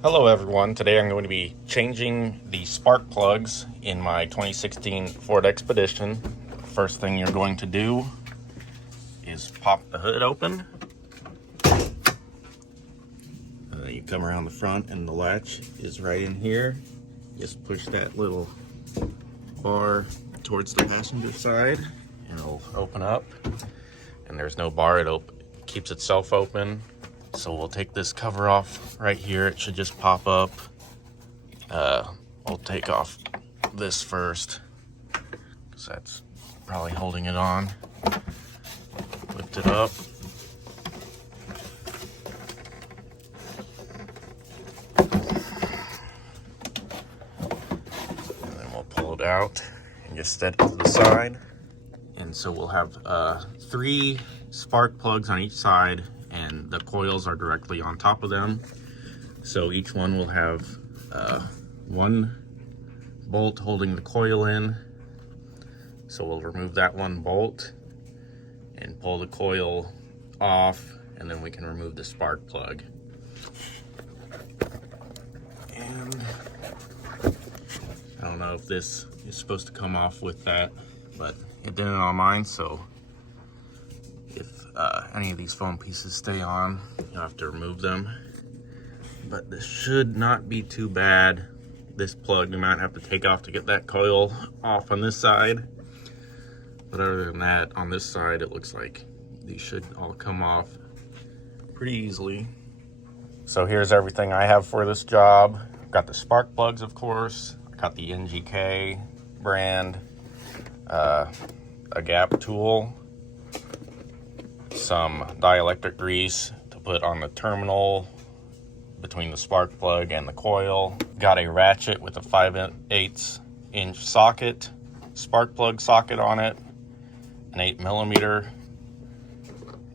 Hello everyone, today I'm going to be changing the spark plugs in my 2016 Ford Expedition. First thing you're going to do is pop the hood open. You come around the front and the latch is right in here. Just push that little bar towards the passenger side and it'll open up. And there's no bar, it keeps itself open. So we'll take this cover off right here. It should just pop up. We'll take off this first because that's probably holding it on. Lift it up. And then we'll pull it out and just set it to the side. And so we'll have 3 spark plugs on each side, and the coils are directly on top of them. So each one will have 1 bolt holding the coil in. So we'll remove that 1 bolt and pull the coil off, and then we can remove the spark plug. And I don't know if this is supposed to come off with that, but it didn't on mine, so if any of these foam pieces stay on, you'll have to remove them. But this should not be too bad. This plug you might have to take off to get that coil off on this side. But other than that, on this side, it looks like these should all come off pretty easily. So here's everything I have for this job. I've got the spark plugs, of course. I got the NGK brand, a gap tool, some dielectric grease to put on the terminal between the spark plug and the coil. Got a ratchet with a 5/8 inch socket, spark plug socket on it, an 8mm.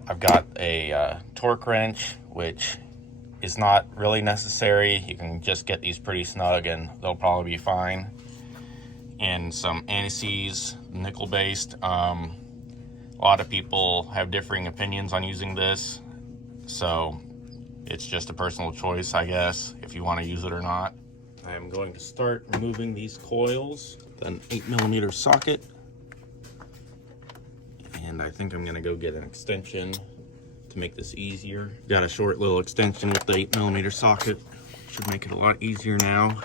I've got a torque wrench, which is not really necessary. You can just get these pretty snug and they'll probably be fine. And some anti-seize, nickel based. A lot of people have differing opinions on using this, so it's just a personal choice, I guess, if you want to use it or not. I am going to start removing these coils, an 8mm socket, and I think I'm going to go get an extension to make this easier. Got a short little extension with the 8mm socket, should make it a lot easier now.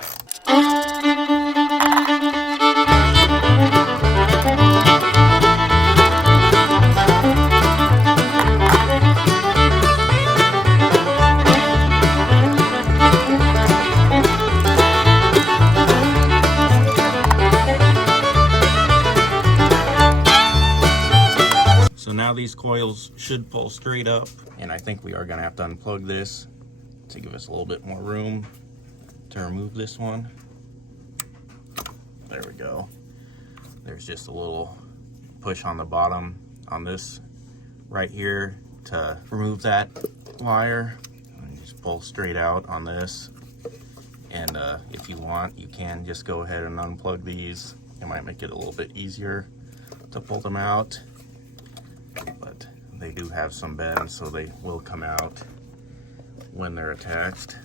So now these coils should pull straight up, and I think we are gonna have to unplug this to give us a little bit more room to remove this one. There we go. There's just a little push on the bottom on this right here to remove that wire. And just pull straight out on this. And if you want, you can just go ahead and unplug these. It might make it a little bit easier to pull them out. But they do have some bends, so they will come out when they're attached.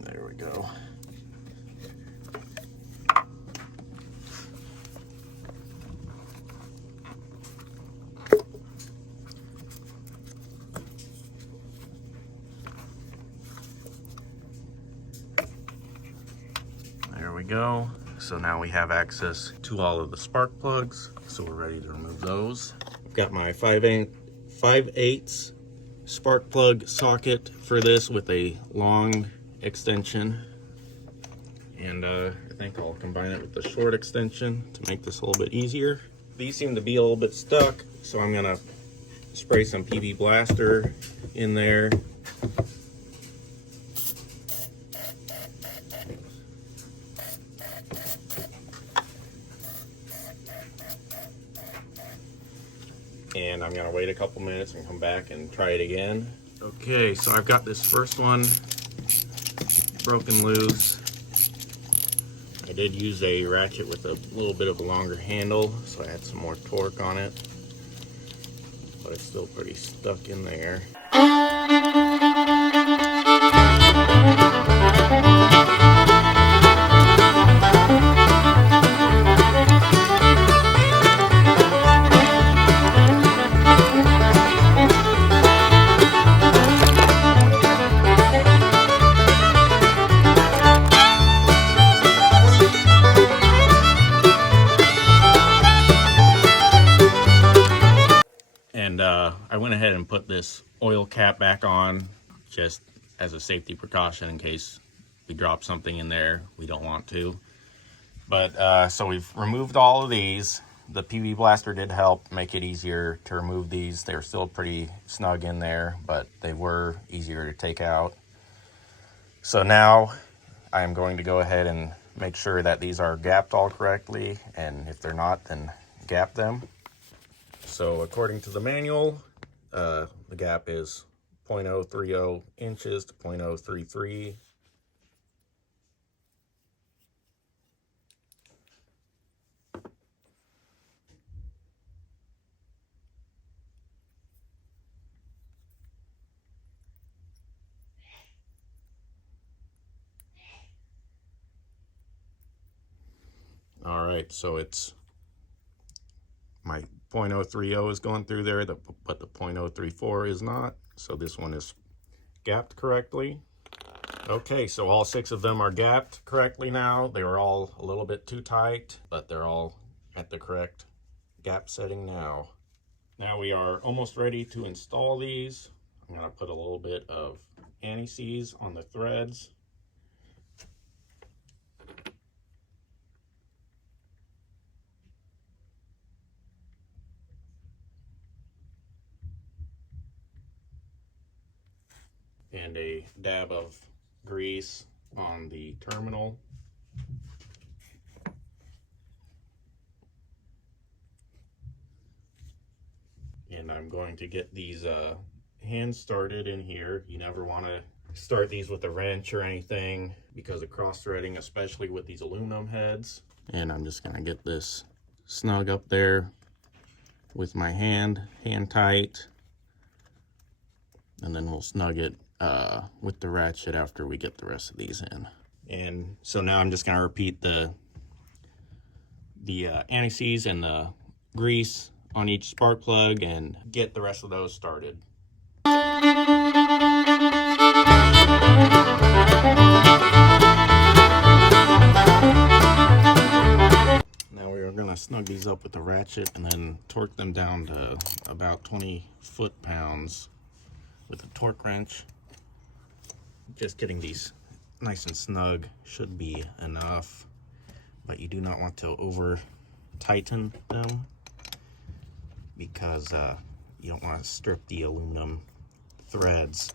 There we go. There we go. So now we have access to all of the spark plugs, so we're ready to remove those. I've got my 5/8 spark plug socket for this with a long extension, and I think I'll combine it with the short extension to make this a little bit easier. These seem to be a little bit stuck, so I'm gonna spray some PB Blaster in there. And I'm gonna wait a couple minutes and come back and try it again. Okay, so I've got this first one broken loose. I did use a ratchet with a little bit of a longer handle, so I had some more torque on it, but it's still pretty stuck in there. this oil cap back on just as a safety precaution in case we drop something in there we don't want to. But so we've removed all of these. The PV blaster did help make it easier to remove these. They were still pretty snug in there, but they were easier to take out. So now I am going to go ahead and make sure that these are gapped all correctly, and if they're not, then gap them. So according to the manual, the gap is 0.030 inches to 0.033. All right, so it's my 0.030 is going through there, but the 0.034 is not. So this one is gapped correctly. Okay, so all 6 of them are gapped correctly now. They were all a little bit too tight, but they're all at the correct gap setting now. Now we are almost ready to install these. I'm gonna put a little bit of anti-seize on the threads. And a dab of grease on the terminal. And I'm going to get these hands started in here. You never want to start these with a wrench or anything because of cross-threading, especially with these aluminum heads. And I'm just going to get this snug up there with my hand tight. And then we'll snug it with the ratchet after we get the rest of these in. And so now I'm just going to repeat the anti-seize and the grease on each spark plug and get the rest of those started. Now we are going to snug these up with the ratchet and then torque them down to about 20 foot-pounds with a torque wrench. Just getting these nice and snug should be enough, but you do not want to over tighten them because you don't want to strip the aluminum threads.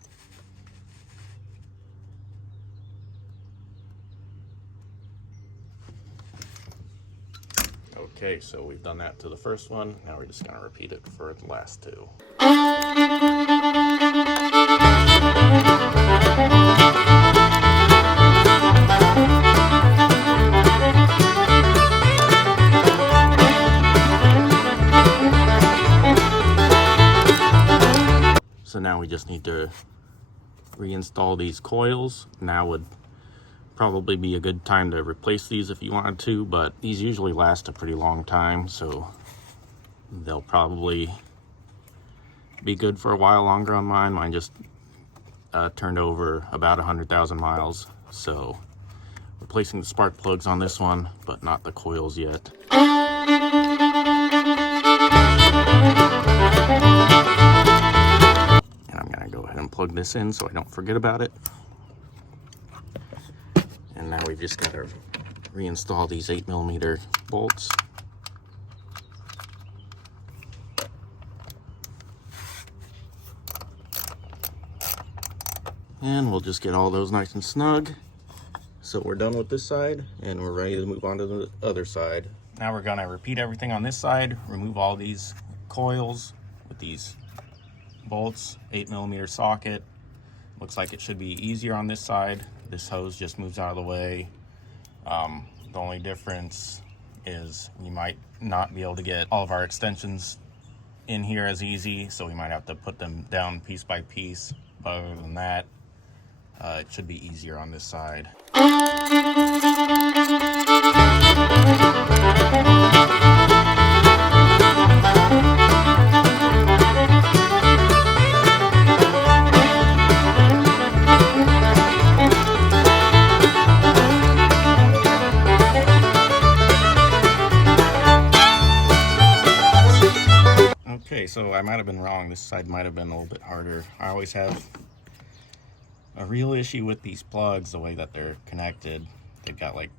Okay, so we've done that to the first one. Now we're just going to repeat it for the last 2. So now we just need to reinstall these coils. Now would probably be a good time to replace these if you wanted to, but these usually last a pretty long time, so they'll probably be good for a while longer on mine. Mine just turned over about 100,000 miles, so replacing the spark plugs on this one, but not the coils yet. Go ahead and plug this in so I don't forget about it. And now we've just got to reinstall these 8mm bolts. And we'll just get all those nice and snug. So we're done with this side and we're ready to move on to the other side. Now we're going to repeat everything on this side, remove all these coils with these bolts, 8mm socket. Looks like it should be easier on this side. This hose just moves out of the way. The only difference is we might not be able to get all of our extensions in here as easy, so we might have to put them down piece by piece. But other than that, it should be easier on this side. so I might have been wrong. This side might have been a little bit harder. I always have a real issue with these plugs, the way that they're connected. They've got like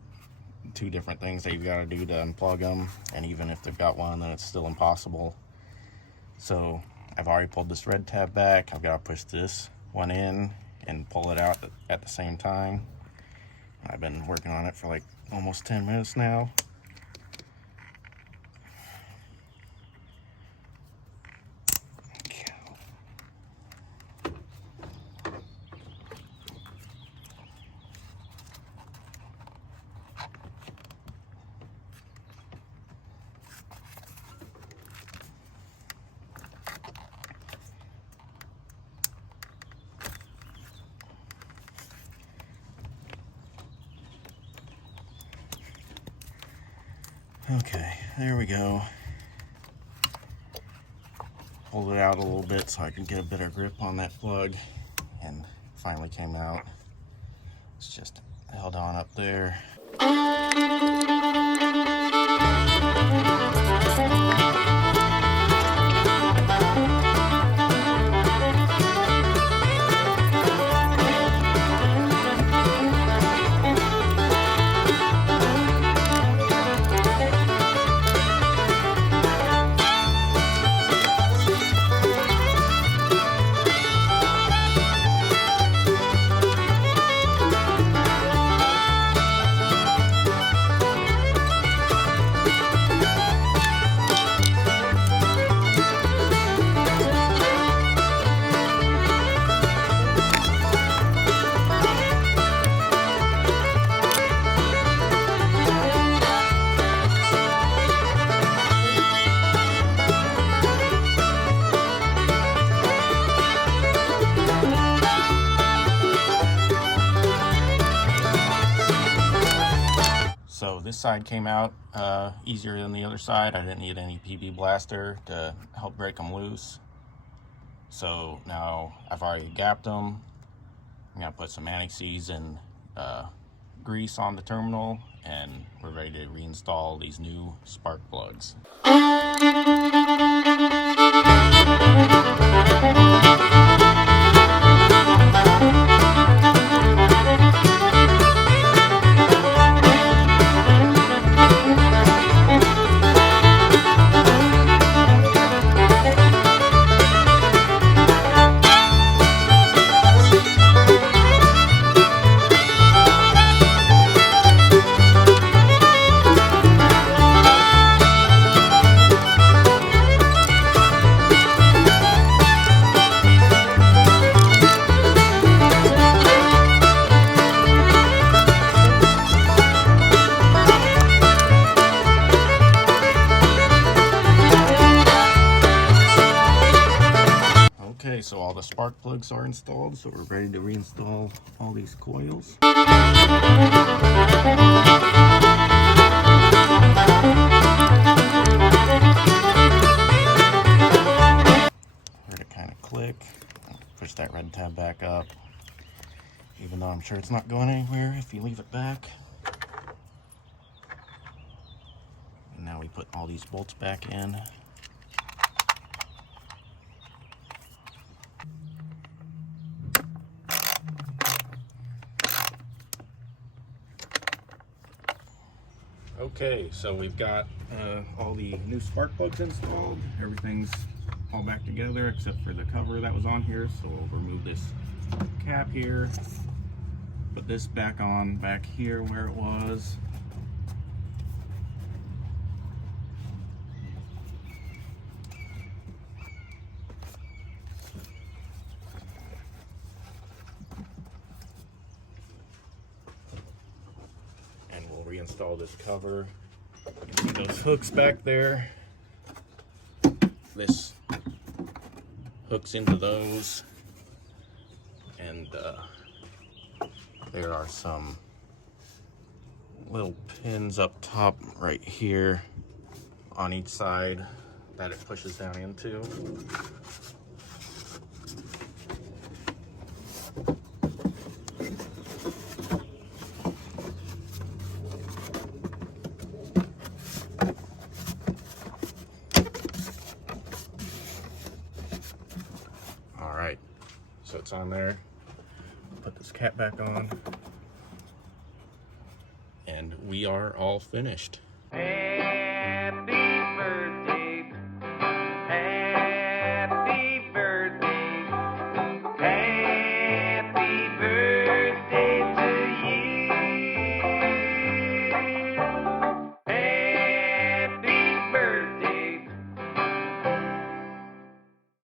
2 different things that you've got to do to unplug them, and even if they've got one, then it's still impossible. So I've already pulled this red tab back. I've got to push this one in and pull it out at the same time. I've been working on it for like almost 10 minutes now. Okay, there we go. Pulled it out a little bit so I can get a better grip on that plug, and finally came out. It's just held on up there. So this side came out easier than the other side. I didn't need any PB blaster to help break them loose. So now I've already gapped them. I'm gonna put some anti-seize and grease on the terminal, and we're ready to reinstall these new spark plugs. Okay, so all the spark plugs are installed, so we're ready to reinstall all these coils. Where to kind of click, push that red tab back up, even though I'm sure it's not going anywhere if you leave it back. And now we put all these bolts back in. Okay, so we've got all the new spark plugs installed. Everything's all back together except for the cover that was on here. So we'll remove this cap here, put this back on back here where it was. Reinstall this cover. You can see those hooks back there. This hooks into those, and there are some little pins up top right here on each side that it pushes down into. So it's on there. Put this cap back on. And we are all finished. Happy